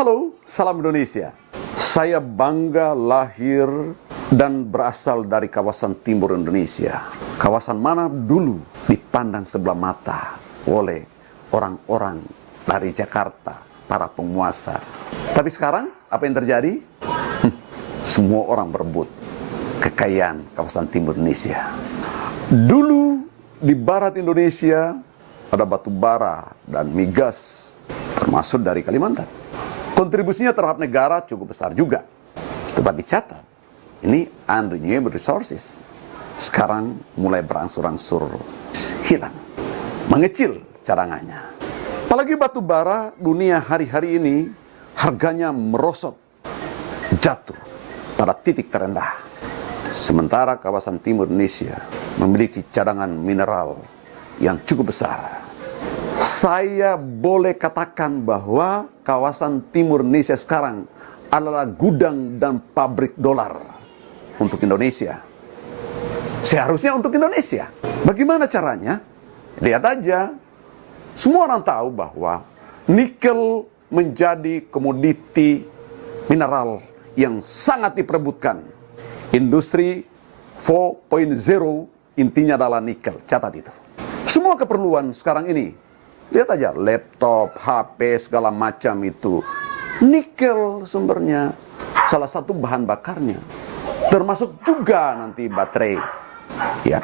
Halo, salam Indonesia. Saya bangga lahir dan berasal dari kawasan timur Indonesia. Kawasan mana dulu dipandang sebelah mata oleh orang-orang dari Jakarta, para penguasa. Tapi sekarang apa yang terjadi? Semua orang berebut kekayaan kawasan timur Indonesia. Dulu di barat Indonesia ada batu bara dan migas, termasuk dari Kalimantan. Kontribusinya terhadap negara cukup besar juga. Tetap dicatat, ini unrenewable resources. Sekarang mulai berangsur-angsur hilang, mengecil cadangannya. Apalagi batu bara dunia hari-hari ini harganya merosot, jatuh pada titik terendah. Sementara kawasan timur Indonesia memiliki cadangan mineral yang cukup besar. Saya boleh katakan bahwa kawasan timur Indonesia sekarang adalah gudang dan pabrik dolar untuk Indonesia. Seharusnya untuk Indonesia. Bagaimana caranya? Lihat aja. Semua orang tahu bahwa nikel menjadi komoditi mineral yang sangat diperebutkan. Industri 4.0 intinya adalah nikel. Catat itu. Semua keperluan sekarang ini, lihat aja, laptop, HP, segala macam itu. Nikel sumbernya, salah satu bahan bakarnya. Termasuk juga nanti baterai. Ya.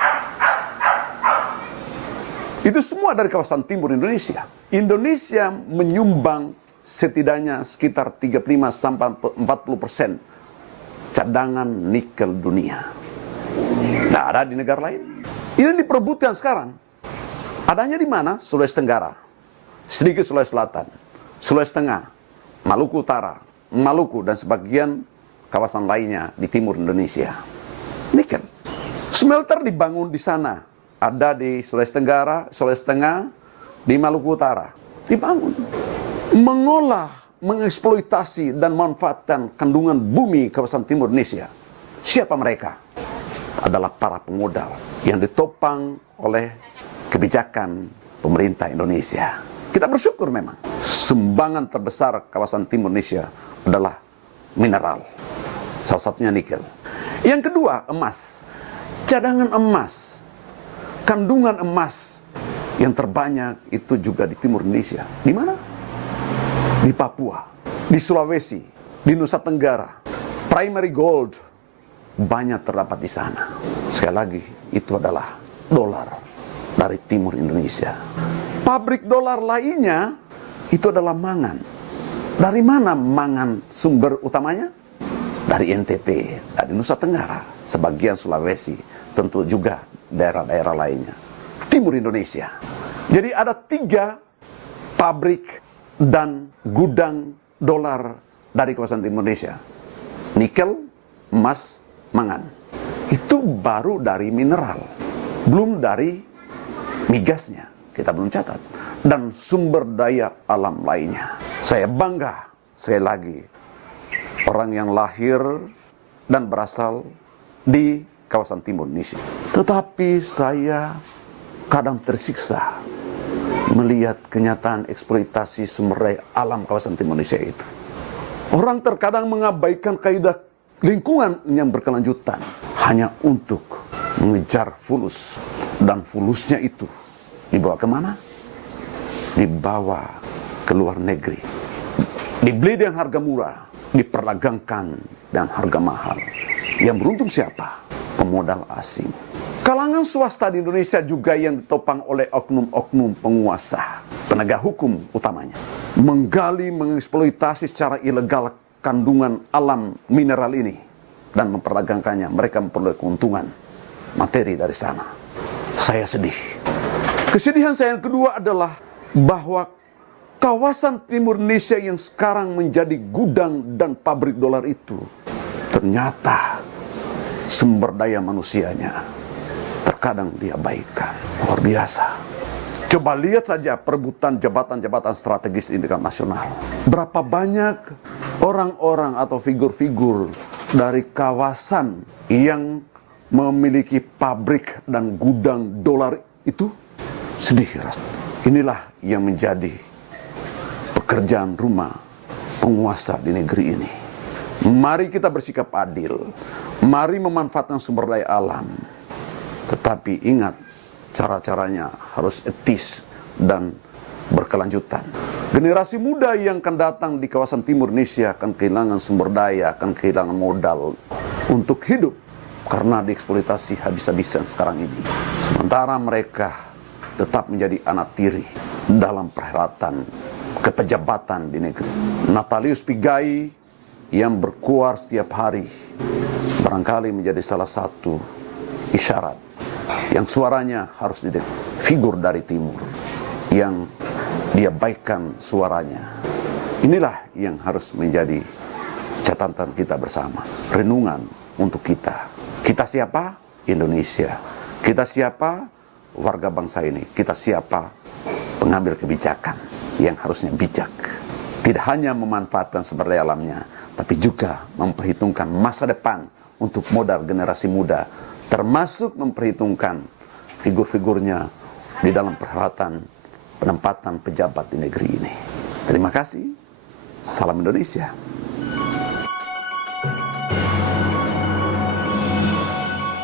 Itu semua dari kawasan timur Indonesia. Indonesia menyumbang setidaknya sekitar 35-40% cadangan nikel dunia. Nah, ada di negara lain. Ini diperebutkan sekarang. Adanya di mana? Sulawesi Tenggara, sedikit Sulawesi Selatan, Sulawesi Tengah, Maluku Utara, Maluku, dan sebagian kawasan lainnya di timur Indonesia. Nikel. Smelter dibangun di sana. Ada di Sulawesi Tenggara, Sulawesi Tengah, di Maluku Utara. Dibangun. Mengolah, mengeksploitasi, dan memanfaatkan kandungan bumi kawasan timur Indonesia. Siapa mereka? Adalah para pemodal yang ditopang oleh kebijakan pemerintah Indonesia. Kita bersyukur memang. Sumbangan terbesar kawasan timur Indonesia adalah mineral. Salah satunya nikel. Yang kedua, emas. Cadangan emas. Kandungan emas yang terbanyak itu juga di timur Indonesia. Di mana? Di Papua, di Sulawesi, di Nusa Tenggara. Primary gold banyak terdapat di sana. Sekali lagi, itu adalah dolar dari timur Indonesia. Pabrik dolar lainnya itu adalah mangan. Dari mana mangan sumber utamanya? Dari NTT, dari Nusa Tenggara, sebagian Sulawesi, tentu juga daerah-daerah lainnya. Timur Indonesia. Jadi ada 3 pabrik dan gudang dolar dari kawasan timur Indonesia. Nikel, emas, mangan. Itu baru dari mineral. Belum dari migasnya, kita belum catat. Dan sumber daya alam lainnya. Saya bangga, sekali lagi, orang yang lahir dan berasal di kawasan timur Indonesia. Tetapi saya kadang tersiksa melihat kenyataan eksploitasi sumber daya alam kawasan timur Indonesia itu. Orang terkadang mengabaikan kaidah lingkungan yang berkelanjutan hanya untuk mengejar fulus. Dan fulusnya itu dibawa kemana? Dibawa ke luar negeri. Dibeli dengan harga murah, diperdagangkan dengan harga mahal. Yang beruntung siapa? Pemodal asing. Kalangan swasta di Indonesia juga yang ditopang oleh oknum-oknum penguasa, penegak hukum utamanya. Menggali, mengeksploitasi secara ilegal kandungan alam mineral ini dan memperdagangkannya. Mereka memperoleh keuntungan materi dari sana. Saya sedih. Kesedihan saya yang kedua adalah bahwa kawasan timur Indonesia yang sekarang menjadi gudang dan pabrik dolar itu, ternyata sumber daya manusianya terkadang diabaikan. Luar biasa. Coba lihat saja perebutan jabatan-jabatan strategis di tingkat nasional. Berapa banyak orang-orang atau figur-figur dari kawasan yang memiliki pabrik dan gudang dolar itu? Sedih rasanya. Inilah yang menjadi pekerjaan rumah penguasa di negeri ini. Mari kita bersikap adil. Mari memanfaatkan sumber daya alam. Tetapi ingat, cara-caranya harus etis dan berkelanjutan. Generasi muda yang akan datang di kawasan timur Indonesia akan kehilangan sumber daya, akan kehilangan modal untuk hidup karena dieksploitasi habis-habisan sekarang ini. Sementara mereka tetap menjadi anak tiri dalam perhelatan kepejabatan di negeri. Natalius Pigai yang berkuar setiap hari barangkali menjadi salah satu isyarat yang suaranya harus didengar. Figur dari timur yang dia baikkan suaranya. Inilah yang harus menjadi catatan kita bersama. Renungan untuk kita. Kita siapa? Indonesia. Kita siapa? Warga bangsa ini. Kita siapa? Pengambil kebijakan yang harusnya bijak. Tidak hanya memanfaatkan sumber daya alamnya, tapi juga memperhitungkan masa depan untuk modal generasi muda, termasuk memperhitungkan figur-figurnya di dalam perhelatan penempatan pejabat di negeri ini. Terima kasih. Salam Indonesia.